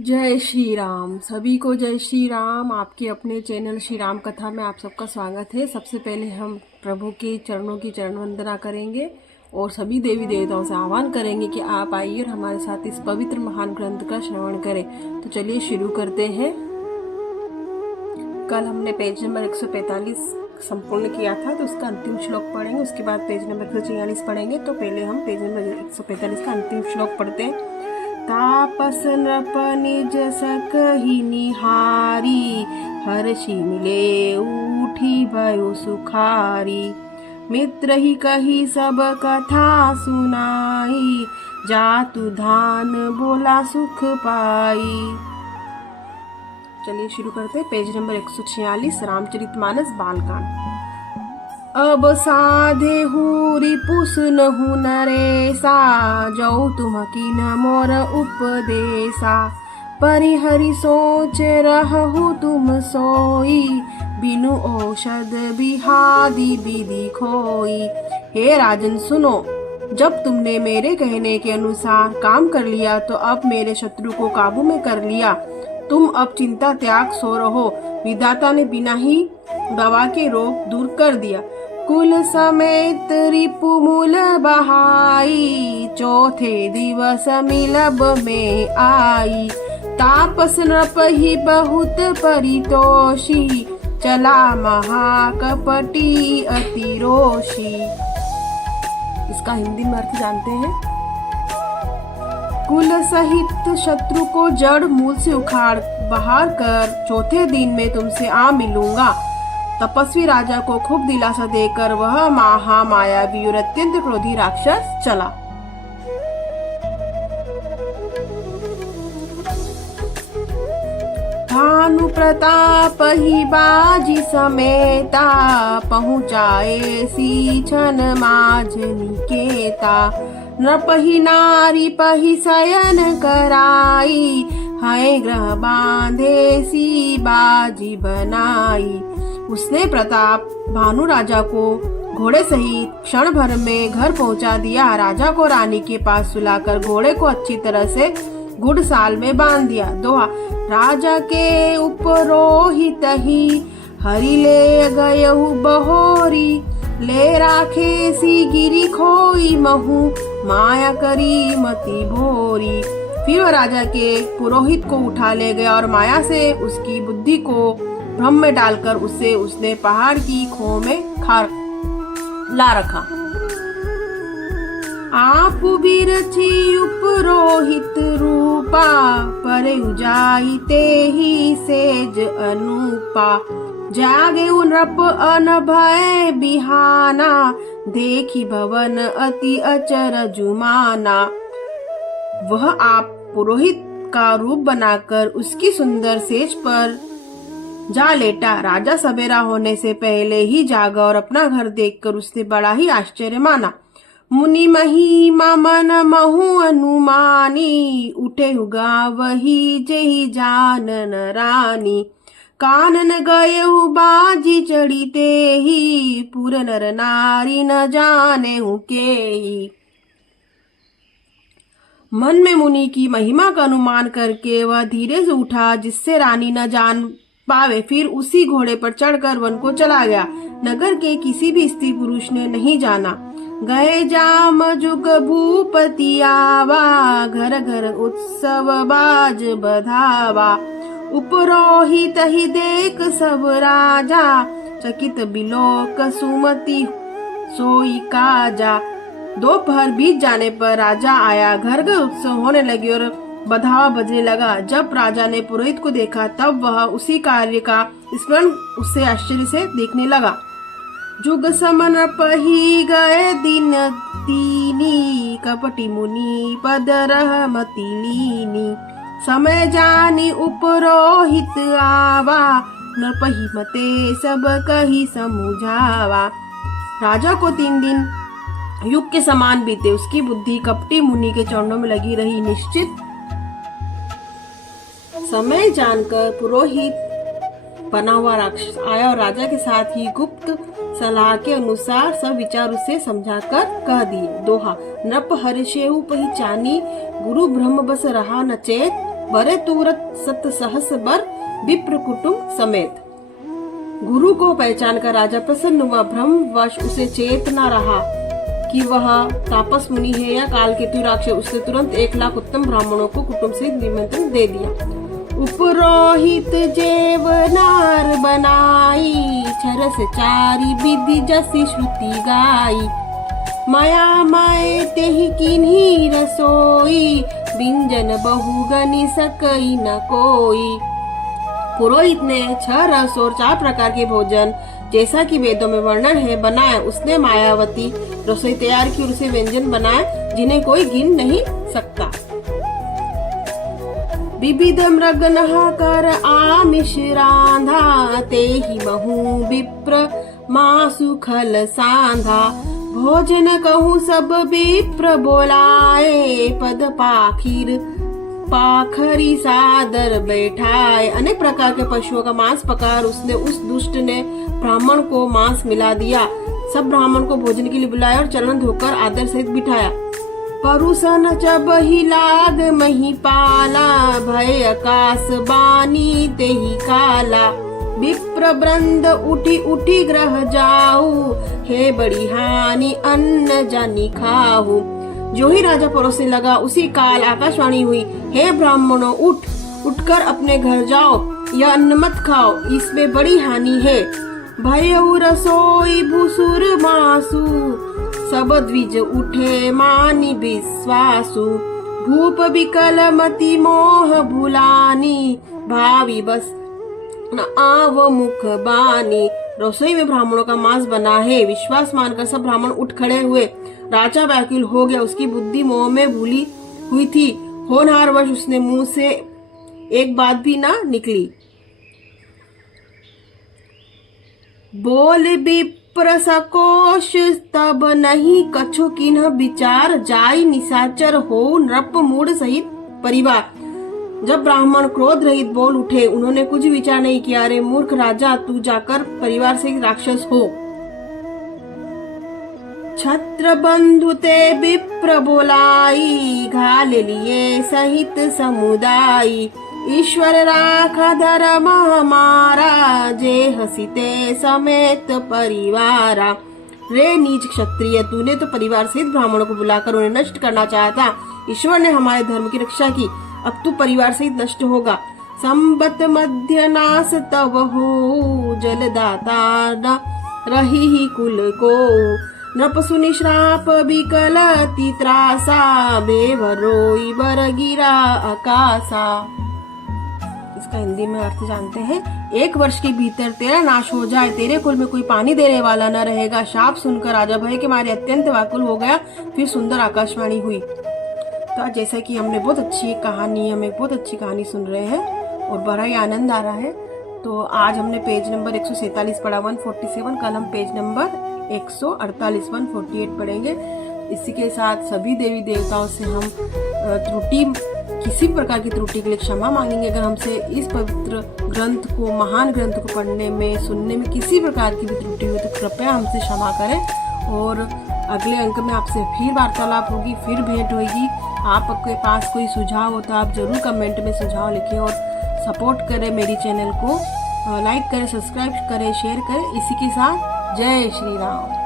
जय श्री राम। सभी को जय श्री राम। आपके अपने चैनल श्री राम कथा में आप सबका स्वागत है। सबसे पहले हम प्रभु के चरणों की चरण वंदना करेंगे और सभी देवी देवताओं से आह्वान करेंगे कि आप आइए और हमारे साथ इस पवित्र महान ग्रंथ का श्रवण करें। तो चलिए शुरू करते हैं। कल हमने पेज नंबर 145 संपूर्ण किया था, तो उसका अंतिम श्लोक पढ़ेंगे। उसके बाद पेज नंबर 146 पढ़ेंगे। तो पहले हम पेज नंबर 145 का अंतिम श्लोक पढ़ते हैं। तापस नृप निज सकहि निहारी, हर्षि मिले उठी भयो सुखारी। मित्र ही कही सब कथा सुनाई, जातु धान बोला सुख पाई। चलिए शुरू करते हैं। Page number 146 Ramcharitmanas Balkand. अब साधे हुरी पुसन हु नरेसा, जौ तुम किन मोर उपदेसा। परिहरि सोच रहु तुम सोई, बिनु औषध बिहादी विधि खोई। हे राजन सुनो, जब तुमने मेरे कहने के अनुसार काम कर लिया तो अब मेरे शत्रु को काबू में कर लिया। तुम अब चिंता त्याग सो रहो। विधाता ने बिना ही दवा के रोग दूर कर दिया। कुल समेत रिपु मूल बहाई, चौथे दिवस मिलब में आई। तापस नृप ही बहुत परितोषी, चला महाकपटी अति रोषी। इसका हिंदी में अर्थ जानते हैं। कुल सहित शत्रु को जड़ मूल से उखाड़ बहार कर चौथे दिन में तुमसे आ मिलूंगा। तपस्वी राजा को खूब दिलासा देकर वह महामायावी और अत्यंत क्रोधी राक्षस चला। भानु प्रताप ही बाजी समेता, पहुँचाए सी छन माझ निकेता। नृप ही नारी पही शयन कराई, है ग्रह बांधे सी बाजी बनाई। उसने प्रताप भानु राजा को घोड़े सहित क्षण भर में घर पहुंचा दिया। राजा को रानी के पास सुलाकर घोड़े को अच्छी तरह से घुड़साल में बांध दिया। दोहा। राजा के उपरोहित ही हरि ले गयहु बहोरी, ले राखे सी गिरी खोई महु, माया करी मति भोरी। फिर वह राजा के पुरोहित को उठा ले गया और माया से उसकी बुद्धि को भ्रम में डालकर उसने पहाड़ की खो में ला रखा। आप बिरची उपरोहित रूपा, परे उजाइते ही सेज अनुपा। जागे नृप अनभय बिहाना, देखी भवन अति अचर जुमाना। वह आप पुरोहित का रूप बनाकर उसकी सुंदर सेज पर जा लेटा। राजा सवेरा होने से पहले ही जागा और अपना घर देखकर उसने बड़ा ही आश्चर्य माना। मुनि महिमा मन महु अनुमानी, उठे हुआ वही जेहि जानन रानी। कानन गए बाजी चढ़ीते ही, पुर नर नारी न जाने के ही। मन में मुनि की महिमा का अनुमान करके वह धीरे से उठा, जिससे रानी न जान पावे। फिर उसी घोड़े पर चढ़कर वन को चला गया। नगर के किसी भी स्त्री पुरुष ने नहीं जाना। गए जाम जुग भूपति आवा, घर घर उत्सव बाज बधावा। उपरोहित ही देख सब राजा, चकित बिलोक सुमति सोई काजा। दोपहर बीत जाने पर राजा आया। घर घर उत्सव होने लगे और बधावा बजने लगा। जब राजा ने पुरोहित को देखा तब वह उसी कार्य का स्मरण उससे आश्चर्य से देखने लगा। जुग समन पही गए दिन तीनी, कपटी मुनि पद रहमति लीनी। समय जानी उपरोहित आवा, न पही मते सब कही समुझावा। राजा को 3 दिन युग के समान बीते। उसकी बुद्धि कपटी मुनि के चरणों में लगी रही। निश्चित समय जानकर पुरोहित बना हुआ राक्षस आया और राजा के साथ ही गुप्त सलाह के अनुसार सब विचार उसे समझाकर कह दिए। दोहा। नृप हर्षेहु पहिचानी, गुरु ब्रह्म बस रहा न चेत। बरे तुरत सत सहस बर विप्र कुटुंब समेत। गुरु को पहचान कर राजा प्रसन्न हुआ। भ्रमवश उसे चेत न रहा कि वह तापस मुनि है या कालकेतु राक्षस। उसने तुरंत 1 लाख उत्तम ब्राह्मणों को कुटुंब से निमंत्रण दे दिया। उपरोहित जेवनार बनाई, छरस चारी विधि जसी श्रुति गाई। माया माए तेहि किन्ही रसोई, व्यंजन बहुगनि सकई न कोई। पुरोहित ने 6 रस और 4 प्रकार के भोजन जैसा कि वेदों में वर्णन है बनाया। उसने मायावती रसोई तैयार की और उसे व्यंजन बनाए जिन्हें कोई गिन नहीं सकता। विविध मृग नहाकर आमिष रांधा, तेहि महु विप्र मासु खल सांधा। भोजन कहूँ सब विप्र बोलाए, पद पाखरी सादर बैठाए। अनेक प्रकार के पशुओं का मांस पकार उसने उस दुष्ट ने ब्राह्मण को मांस मिला दिया। सब ब्राह्मण को भोजन के लिए बुलाया और चरण धोकर आदर सहित बिठाया। परुसन जब ही लाग मही पाला, भय आकाश बानी तेहि काला। विप्र वृंद उठी उठी ग्रह जाऊ, हे बड़ी हानि अन्न जानी खाऊ। जो ही राजा परोसने लगा उसी काल आकाशवाणी हुई, हे ब्राह्मणों उठकर अपने घर जाओ, यह अन्न मत खाओ, इसमें बड़ी हानि है। भयउ रसोई भूसुर मासु, सब द्विज उठे मानि विश्वासु। भूप विकल मति मोह भुलानी, भावी बस न आव मुख बानी। रसोई में ब्राह्मणों का मांस बना है। विश्वास मानकर सब ब्राह्मण उठ खड़े हुए। राजा व्याकुल हो गया, उसकी बुद्धि मोह में भूली हुई थी। होनहार वश उसने मुंह से एक बात भी ना निकली। बोल विप्र सकोश तब नहीं कछु किन्ह विचार, जाई निशाचर हो नृप मूढ़ सहित परिवार। जब ब्राह्मण क्रोध रहित बोल उठे, उन्होंने कुछ विचार नहीं किया। अरे मूर्ख राजा, तू जाकर परिवार से राक्षस हो। छत्र बंधु ते विप्र बोलाई, घाल लिए सहित समुदाय। ईश्वर राखा धर्म हमारा, जे हसीते समेत परिवारा। रे नीच क्षत्रिय, तूने तो परिवार सहित ब्राह्मणों को बुलाकर उन्हें नष्ट करना चाहा था। ईश्वर ने हमारे धर्म की रक्षा की, अब तू परिवार सहित नष्ट होगा। संबत मध्य नाश तब हो, जलदाता न रही ही कुल को। नृप सुनि श्राप विकलति त्रासा, बेवरोई बर गिरा आकाशा। इसका हिंदी में अर्थ जानते हैं। 1 वर्ष के भीतर तेरा नाश हो जाए, तेरे कुल में कोई पानी देने वाला न रहेगा। शाप सुनकर राजा भय के मारे अत्यंत व्याकुल हो गया। फिर सुंदर आकाशवाणी हुई। तो जैसा कि हमने बहुत अच्छी कहानी सुन रहे हैं और बड़ा ही आनंद आ रहा है। तो आज हमने पेज नंबर 147 पढ़ा, 147। कल हम पेज नंबर 148 148 पढ़ेंगे। इसी के साथ सभी देवी देवताओं से हम त्रुटि, किसी प्रकार की त्रुटि के लिए क्षमा मांगेंगे। अगर हमसे इस पवित्र ग्रंथ को, महान ग्रंथ को पढ़ने में, सुनने में किसी प्रकार की भी त्रुटि हुई तो कृपया हमसे क्षमा करें। और अगले अंक में आपसे फिर वार्तालाप होगी, फिर भेंट होगी। आपके पास कोई सुझाव हो तो आप जरूर कमेंट में सुझाव लिखें और सपोर्ट करें मेरी चैनल को। लाइक करें, सब्सक्राइब करें, शेयर करें। इसी के साथ जय श्री राम।